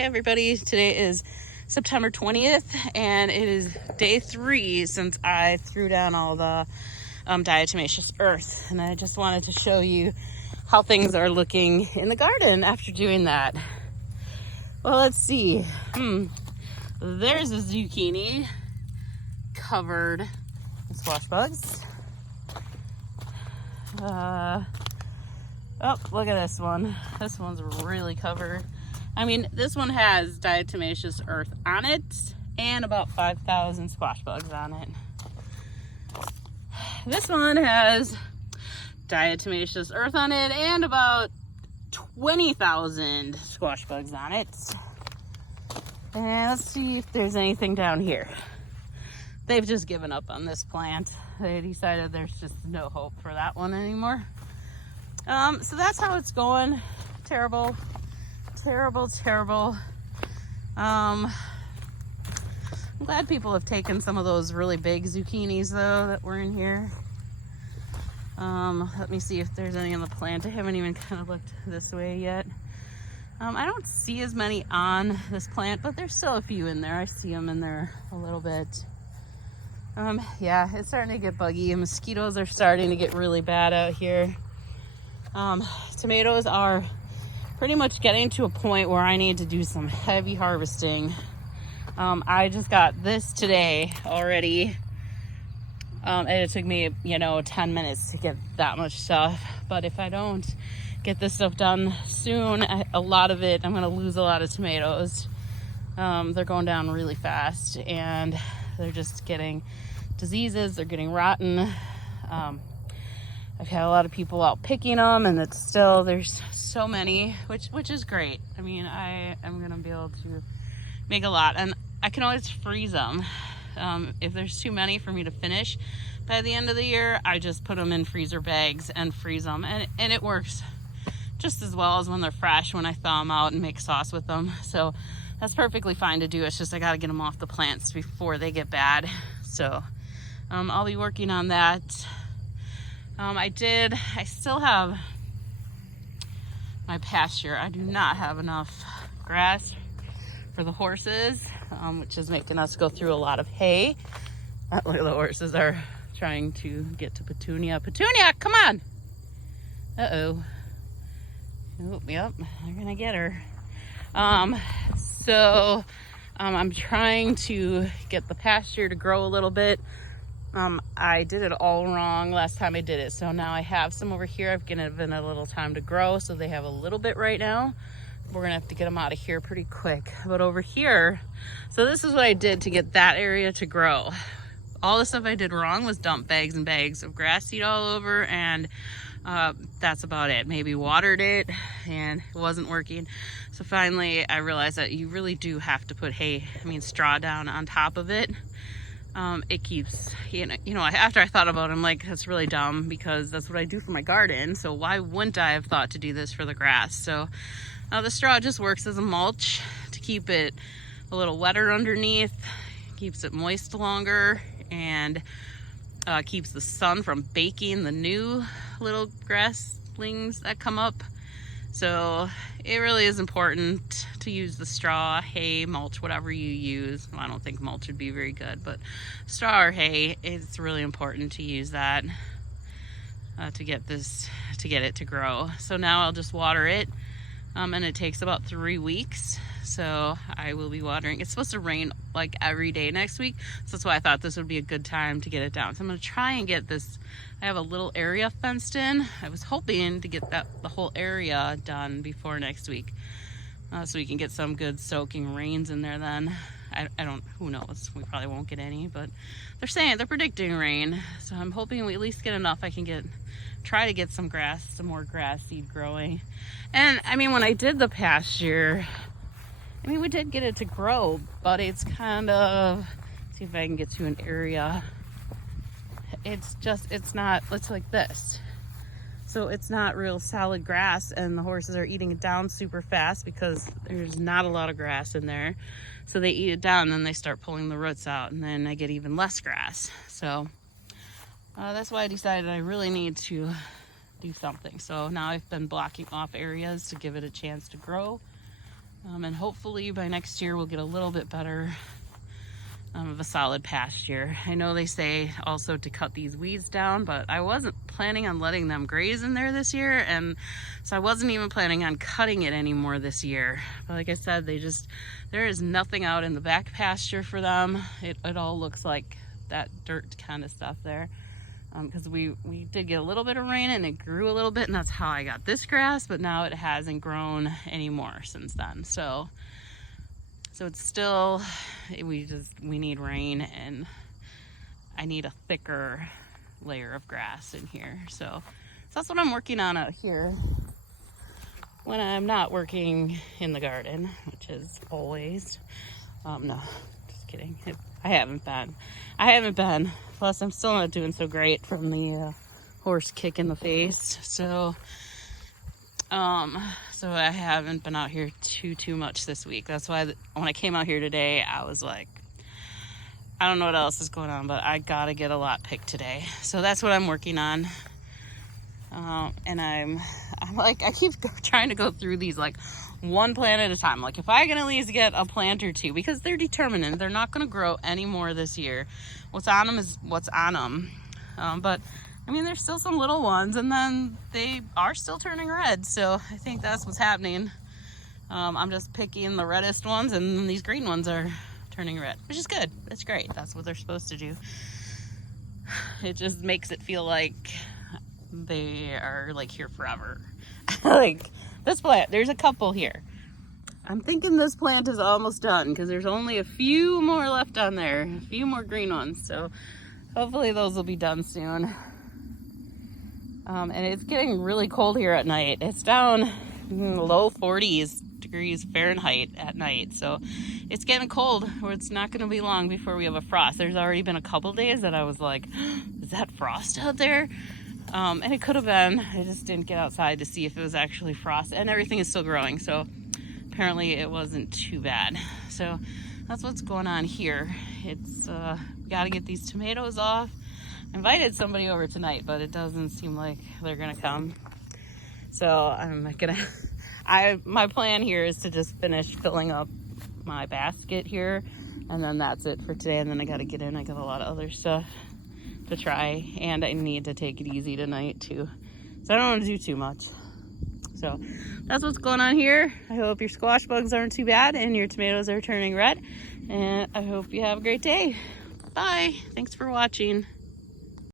Hey everybody, today is September 20th and it is day 3 since I threw down all the diatomaceous earth, and I just wanted to show you how things are looking in the garden after doing that. Well, let's see. There's a zucchini covered in squash bugs. Oh, look at this one. This one's really covered. I mean, this one has diatomaceous earth on it and about 5,000 squash bugs on it. This one has diatomaceous earth on it and about 20,000 squash bugs on it. And let's see if there's anything down here. They've just given up on this plant. They decided there's just no hope for that one anymore. So that's how it's going. Terrible. I'm glad people have taken some of those really big zucchinis though that were in here. Let me see if there's any on the plant. I haven't even kind of looked this way yet. I don't see as many on this plant, but there's still a few in there. I see them in there a little bit. Yeah, it's starting to get buggy and mosquitoes are starting to get really bad out here. Tomatoes are pretty much getting to a point where I need to do some heavy harvesting. I just got this today already, and it took me 10 minutes to get that much stuff. But if I don't get this stuff done soon, a lot of it, I'm going to lose a lot of tomatoes. They're going down really fast and they're just getting diseases, they're getting rotten. I've had a lot of people out picking them, and it's still, there's so many, which is great. I mean, I am going to be able to make a lot, and I can always freeze them. If there's too many for me to finish by the end of the year, I just put them in freezer bags and freeze them, and it works just as well as when they're fresh, when I thaw them out and make sauce with them. So that's perfectly fine to do. It's just I got to get them off the plants before they get bad. So I'll be working on that. I still have my pasture. I do not have enough grass for the horses, which is making us go through a lot of hay. Look, the horses are trying to get to Petunia. Petunia, come on! Uh-oh. Oh, yep, they're gonna get her. So I'm trying to get the pasture to grow a little bit. I did it all wrong last time I did it, so now I have some over here. I've given it a little time to grow, so they have a little bit right now. We're gonna have to get them out of here pretty quick. But over here, so this is what I did to get that area to grow. All the stuff I did wrong was dump bags and bags of grass seed all over, and that's about it. Maybe watered it and it wasn't working. So finally I realized that you really do have to put straw down on top of it. It keeps, after I thought about it, I'm like, that's really dumb because that's what I do for my garden. So why wouldn't I have thought to do this for the grass? So the straw just works as a mulch to keep it a little wetter underneath, keeps it moist longer, and keeps the sun from baking the new little grasslings that come up. So it really is important to use the straw, hay, mulch, whatever you use. Well, I don't think mulch would be very good, but straw or hay, it's really important to use that to get it to grow. So now I'll just water it, and it takes about 3 weeks. So I will be watering. It's supposed to rain like every day next week, so that's why I thought this would be a good time to get it down. So I'm going to try and get this. I have a little area fenced in. I was hoping to get the whole area done before next week, so we can get some good soaking rains in there then. Who knows, we probably won't get any, but they're predicting rain, so I'm hoping we at least get enough. I can try to get some more grass seed growing. And I mean, when I did the pasture, we did get it to grow, but it's kind of, see if I can get to an area. It's like this. So it's not real solid grass, and the horses are eating it down super fast because there's not a lot of grass in there. So they eat it down, and then they start pulling the roots out, and then I get even less grass. So that's why I decided I really need to do something. So now I've been blocking off areas to give it a chance to grow. And hopefully by next year we'll get a little bit better of a solid pasture. I know they say also to cut these weeds down, but I wasn't planning on letting them graze in there this year, and so I wasn't even planning on cutting it anymore this year. But like I said, there is nothing out in the back pasture for them. It all looks like that dirt kind of stuff there, because we did get a little bit of rain and it grew a little bit, and that's how I got this grass, but now it hasn't grown anymore since then. So it's still, we need rain, and I need a thicker layer of grass in here. So that's what I'm working on out here when I'm not working in the garden, which is always. No, just kidding. I haven't been. Plus, I'm still not doing so great from the horse kick in the face. So I haven't been out here too much this week. That's why when I came out here today, I was like, I don't know what else is going on, but I gotta get a lot picked today. So that's what I'm working on. And I'm like, I keep trying to go through these like one plant at a time. Like if I can at least get a plant or two, because they're determined, they're not gonna grow any more this year. What's on them is what's on them. But I mean, there's still some little ones, and then they are still turning red. So I think that's what's happening. I'm just picking the reddest ones, and these green ones are turning red, which is good. That's great. That's what they're supposed to do. It just makes it feel like they are like here forever. Like this plant, there's a couple here. I'm thinking this plant is almost done because there's only a few more left on there, a few more green ones. So hopefully those will be done soon. And it's getting really cold here at night. It's down low 40s degrees Fahrenheit at night. So it's getting cold, where it's not going to be long before we have a frost. There's already been a couple days that I was like, is that frost out there? And it could have been. I just didn't get outside to see if it was actually frost. And everything is still growing. So apparently it wasn't too bad. So that's what's going on here. It's we got to get these tomatoes off. I invited somebody over tonight, but it doesn't seem like they're gonna come. So my plan here is to just finish filling up my basket here, and then that's it for today. And then I gotta get in. I got a lot of other stuff to try, and I need to take it easy tonight too. So I don't want to do too much. So that's what's going on here. I hope your squash bugs aren't too bad and your tomatoes are turning red. And I hope you have a great day. Bye. Thanks for watching.